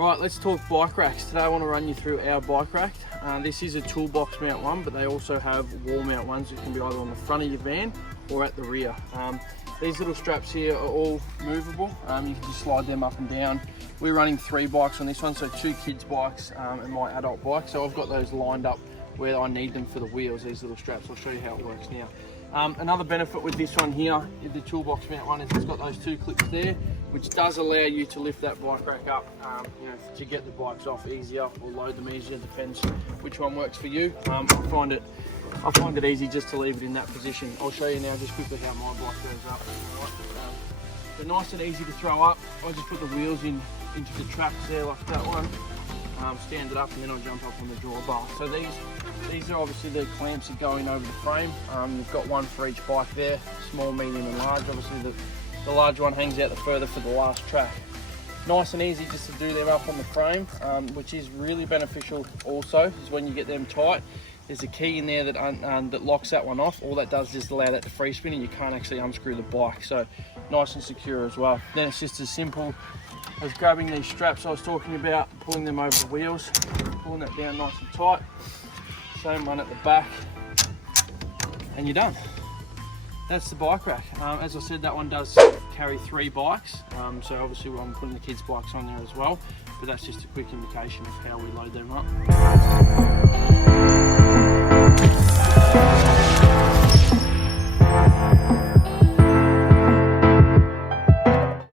Alright, let's talk bike racks. Today I want to run you through our bike rack. This is a toolbox mount one, but they also have wall mount ones that can be either on the front of your van or at the rear. These little straps here are all movable. You can just slide them up and down. We're running 3 bikes on this one, so 2 kids bikes and my adult bike. So I've got those lined up where I need them for the wheels, these little straps. I'll show you how it works now. Another benefit with this one here, the toolbox mount one, is it's got those 2 clips there, which does allow you to lift that bike rack up, to get the bikes off easier or load them easier, depends which one works for you. I find it easy just to leave it in that position. I'll show you now just quickly how my bike goes up. Right. They're nice and easy to throw up. I just put the wheels into the tracks there like that one, stand it up, and then I'll jump up on the drawbar. So these are obviously the clamps that go in over the frame. You've got one for each bike there, small, medium and large. Obviously the large one hangs out the further for the last track. Nice and easy just to do them up on the frame, which is really beneficial also, is when you get them tight. There's a key in there that locks that one off. All that does is just allow that to free spin and you can't actually unscrew the bike. So nice and secure as well. Then it's just as simple as grabbing these straps I was talking about, pulling them over the wheels, pulling that down nice and tight. Same one at the back, and you're done. That's the bike rack. As I said, that one does carry 3 bikes, so obviously I'm putting the kids' bikes on there as well, but that's just a quick indication of how we load them up.